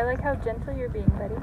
I like how gentle you're being, buddy.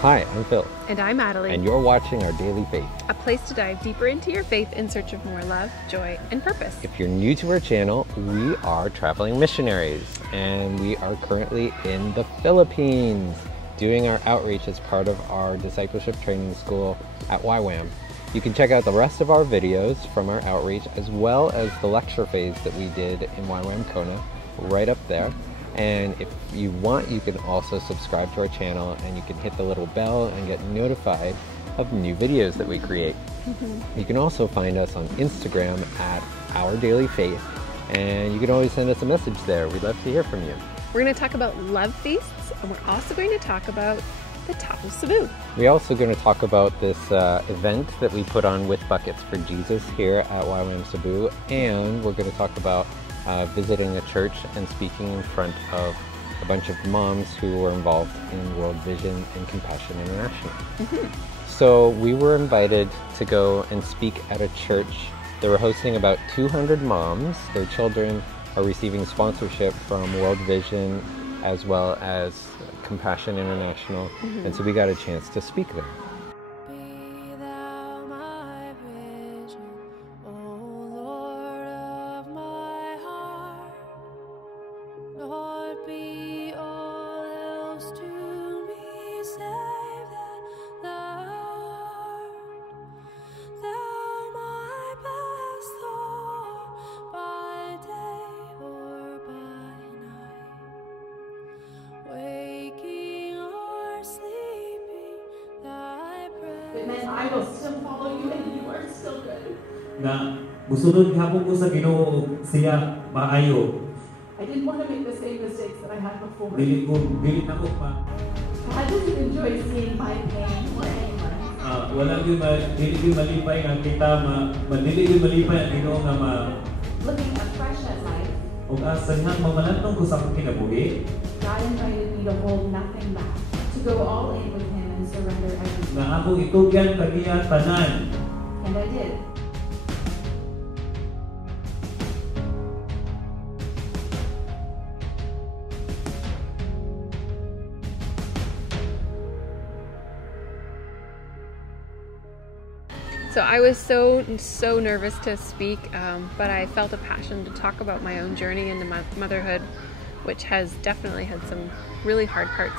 Hi, I'm Phil. And I'm Adelie. And you're watching Our Daily Faith, a place to dive deeper into your faith in search of more love, joy, and purpose. If you're new to our channel, we are traveling missionaries, and we are currently in the Philippines doing our outreach as part of our discipleship training school at YWAM. You can check out the rest of our videos from our outreach, as well as the lecture phase that we did in YWAM Kona, right up there. And if you want, you can also subscribe to our channel, and you can hit the little bell and get notified of new videos that we create. You can also find us on Instagram at Our Daily Faith, and you can always send us a message there. We'd love to hear from you. We're going to talk about love feasts, and we're also going to talk about the Tapo Cebu. We're also going to talk about this event that we put on with Buckets for Jesus here at YWAM Cebu, and we're going to talk about visiting a church and speaking in front of a bunch of moms who were involved in WorldVision and Compassion International. So we were invited to go and speak at a church. They were hosting about 200 moms. Their children are receiving sponsorship from WorldVision as well as Compassion International. And so we got a chance to speak there. Amen. I will still follow you, and you are still good. Na musunod gihapon ko sa Ginoo siya maayo. I didn't want to make the same mistakes that I had before. Dili na ko pa. I didn't enjoy seeing my pain or anyone. Wala gyud dili malipay ang kita dili gyud malipay ang Ginoo nga looking afresh at life. Og asa nang mamanatong ko sa akong kinabuhi. God invited me to hold nothing back, to go all in with Him and surrender everything. Na ako itugyan kaniya tanan. And I did. So I was so nervous to speak, but I felt a passion to talk about my own journey into motherhood, which has definitely had some really hard parts.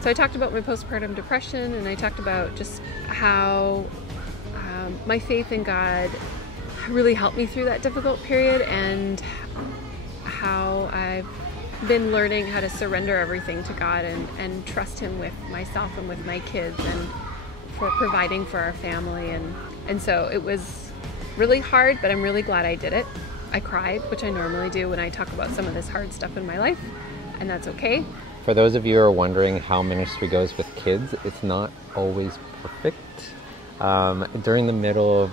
So I talked about my postpartum depression, and I talked about just how my faith in God really helped me through that difficult period, and how I've been learning how to surrender everything to God and trust Him with myself and with my kids, and for providing for our family. And so it was really hard, but I'm really glad I did it. I cried, which I normally do when I talk about some of this hard stuff in my life, and that's okay. For those of you who are wondering how ministry goes with kids, it's not always perfect. During the middle of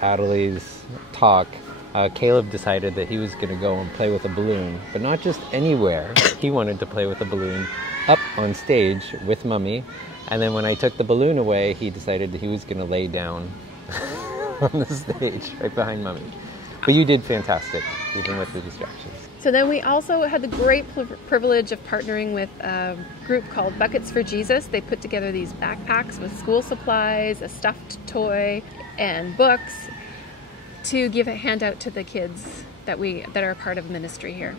Adelie's talk, Caleb decided that he was going to go and play with a balloon, but not just anywhere. He wanted to play with a balloon up on stage with Mummy, and then when I took the balloon away, he decided that he was going to lay down on the stage right behind Mummy. But you did fantastic, even with the distractions. So then we also had the great privilege of partnering with a group called Buckets for Jesus. They put together these backpacks with school supplies, a stuffed toy, and books to give a handout to the kids that are part of ministry here.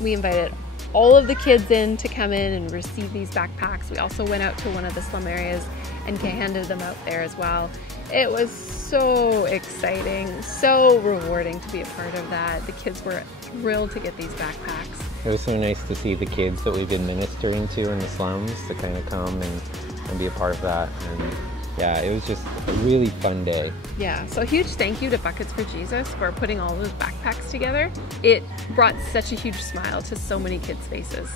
We invited all of the kids in to come in and receive these backpacks. We also went out to one of the slum areas and handed them out there as well. It was so exciting, so rewarding to be a part of that. The kids were thrilled to get these backpacks. It was so nice to see the kids that we've been ministering to in the slums to kind of come and be a part of that. And yeah, it was just a really fun day. Yeah, so a huge thank you to Buckets for Jesus for putting all those backpacks together. It brought such a huge smile to so many kids' faces.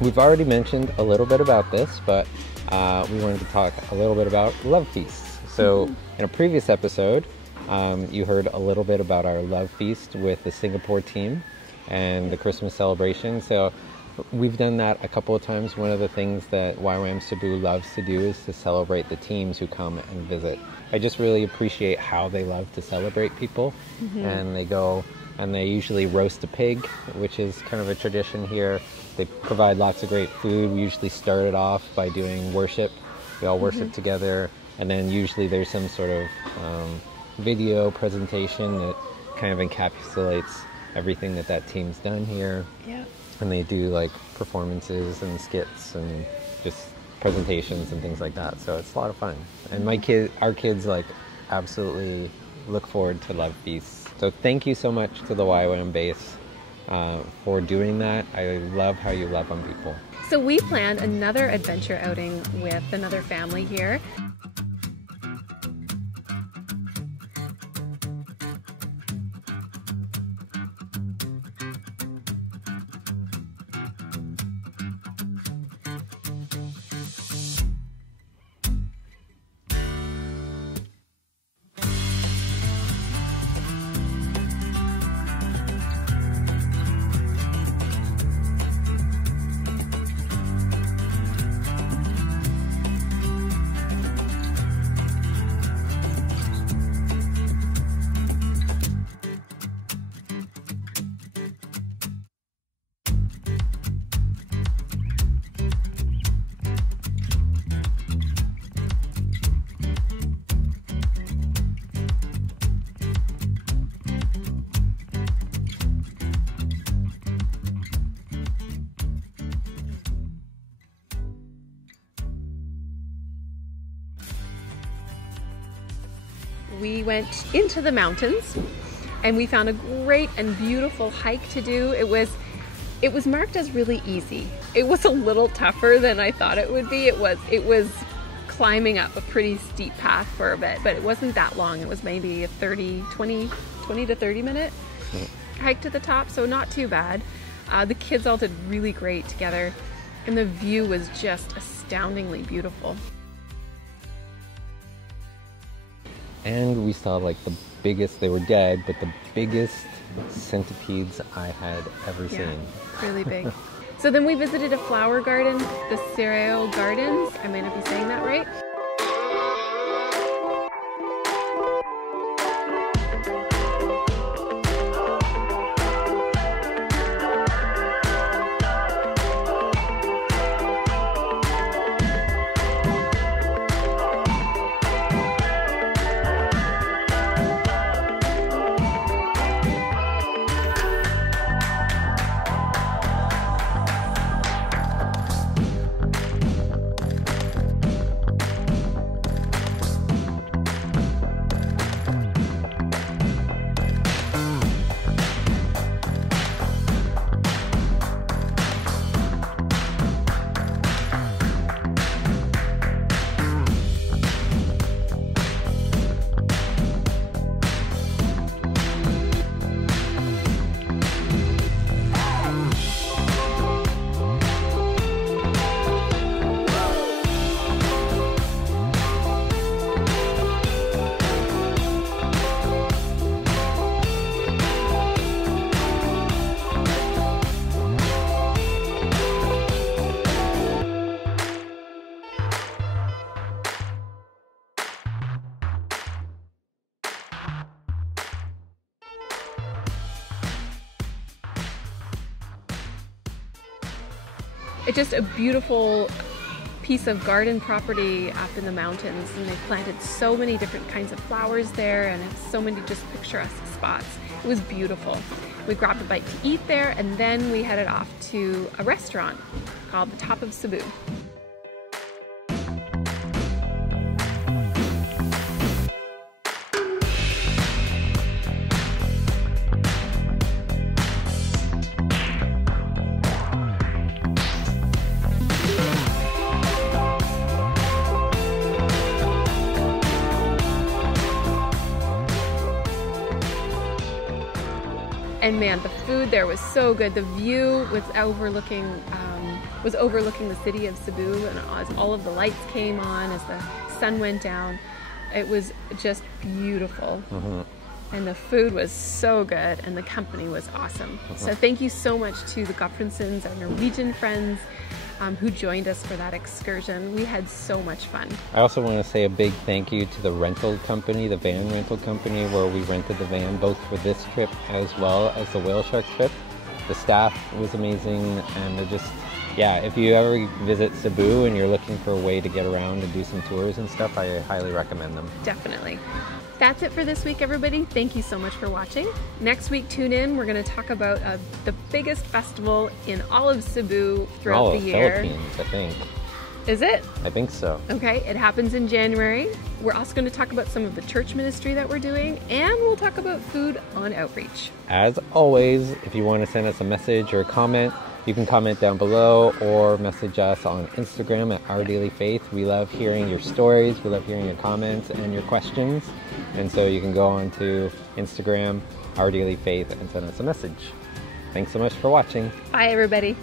We've already mentioned a little bit about this, but we wanted to talk a little bit about Love Feasts. So in a previous episode, you heard a little bit about our Love Feast with the Singapore team and the Christmas celebration. So we've done that a couple of times. One of the things that YWAM Cebu loves to do is to celebrate the teams who come and visit. I just really appreciate how they love to celebrate people. And they go and they usually roast a pig, which is kind of a tradition here. They provide lots of great food. We usually start it off by doing worship. We all worship together, and then usually there's some sort of video presentation that kind of encapsulates everything that team's done here. Yeah. And they do like performances and skits and just presentations and things like that. So it's a lot of fun. And our kids like absolutely look forward to Love Feasts. So thank you so much to the YWAM base for doing that. I love how you love on people. So we planned another adventure outing with another family here. We went into the mountains and we found a great and beautiful hike to do. It was marked as really easy. It was a little tougher than I thought it would be. It was climbing up a pretty steep path for a bit, but it wasn't that long. It was maybe a 20 to 30 minute hike to the top, so not too bad. The kids all did really great together, and the view was just astoundingly beautiful. And we saw like the biggest, they were dead, but the biggest centipedes I had ever seen. Really big. So then we visited a flower garden, the Cereal Gardens. I might not be saying that right. It's just a beautiful piece of garden property up in the mountains, and they planted so many different kinds of flowers there and have so many just picturesque spots. It was beautiful. We grabbed a bite to eat there, and then we headed off to a restaurant called the Top of Cebu. And man, the food there was so good. The view was overlooking the city of Cebu, and as all of the lights came on, as the sun went down, it was just beautiful. And the food was so good, and the company was awesome. So thank you so much to the Gottfridsons, our Norwegian friends, who joined us for that excursion. We had so much fun. I also want to say a big thank you to the rental company, the van rental company, where we rented the van both for this trip as well as the whale shark trip. The staff was amazing, and they're just, yeah, if you ever visit Cebu and you're looking for a way to get around and do some tours and stuff, I highly recommend them. Definitely. That's it for this week, everybody. Thank you so much for watching. Next week, tune in. We're going to talk about the biggest festival in all of Cebu throughout the year. Philippines, I think. Is it? I think so. Okay, it happens in January. We're also going to talk about some of the church ministry that we're doing, and we'll talk about food on outreach. As always, if you want to send us a message or a comment, you can comment down below or message us on Instagram at Our Daily Faith. We love hearing your stories. We love hearing your comments and your questions. And so you can go on to Instagram, Our Daily Faith, and send us a message. Thanks so much for watching. Bye, everybody.